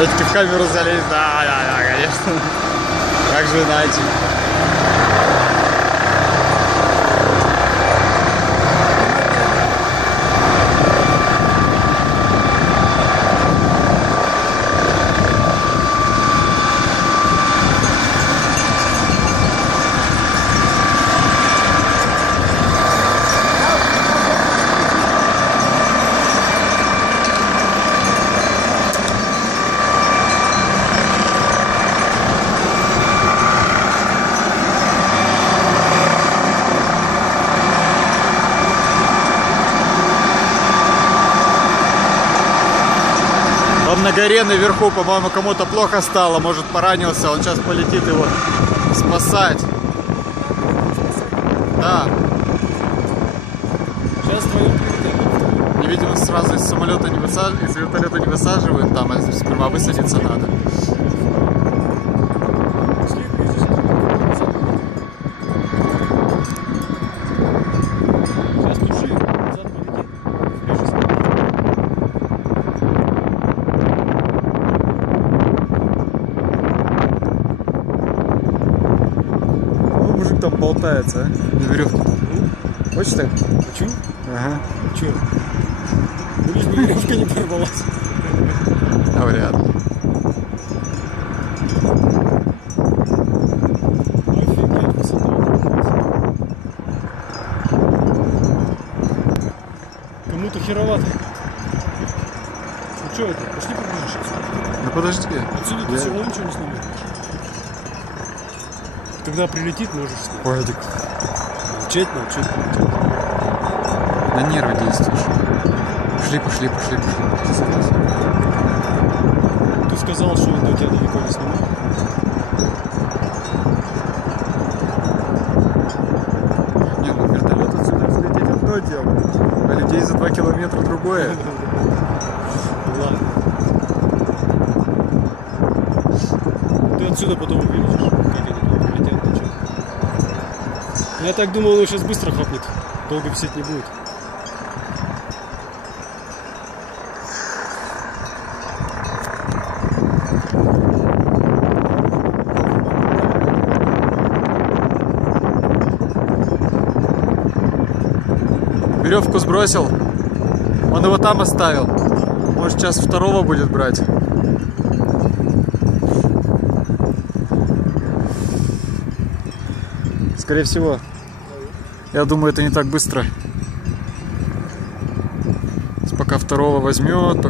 Дядьки в камеру залезть, да, да, да, конечно. Как же иначе? Там на горе наверху, по-моему, кому-то плохо стало, может поранился, он сейчас полетит его спасать. Да, Сейчас и, видимо, сразу из самолета не высаживают, из вертолета не высаживают, там а сперва высадиться надо. Там болтается, а? На веревке. Хочешь так? Хочу? Ага. Че? Ну, лишь бы веревка не порвалась. А вряд ли. Кому-то херовато. Ну что это? Пошли поближе сейчас. Ну подожди. Отсюда ты все равно ничего не снимешь. Когда прилетит, можешь снять. Вадик, Молчать, молчать, молчать. на нервы действуешь. Пошли, пошли, пошли, пошли. Ты сказал, что до тебя далеко не снимаю. Не, ну вертолет отсюда взлететь одно дело, а людей за два километра другое. Ладно. Ты отсюда потом увидишь, как они тут прилетят, ничего. Я так думал, он сейчас быстро хапнет. Долго висеть не будет. Веревку сбросил, он его там оставил. Может сейчас второго будет брать. Скорее всего. Я думаю, это не так быстро. Пока второго возьмет, пока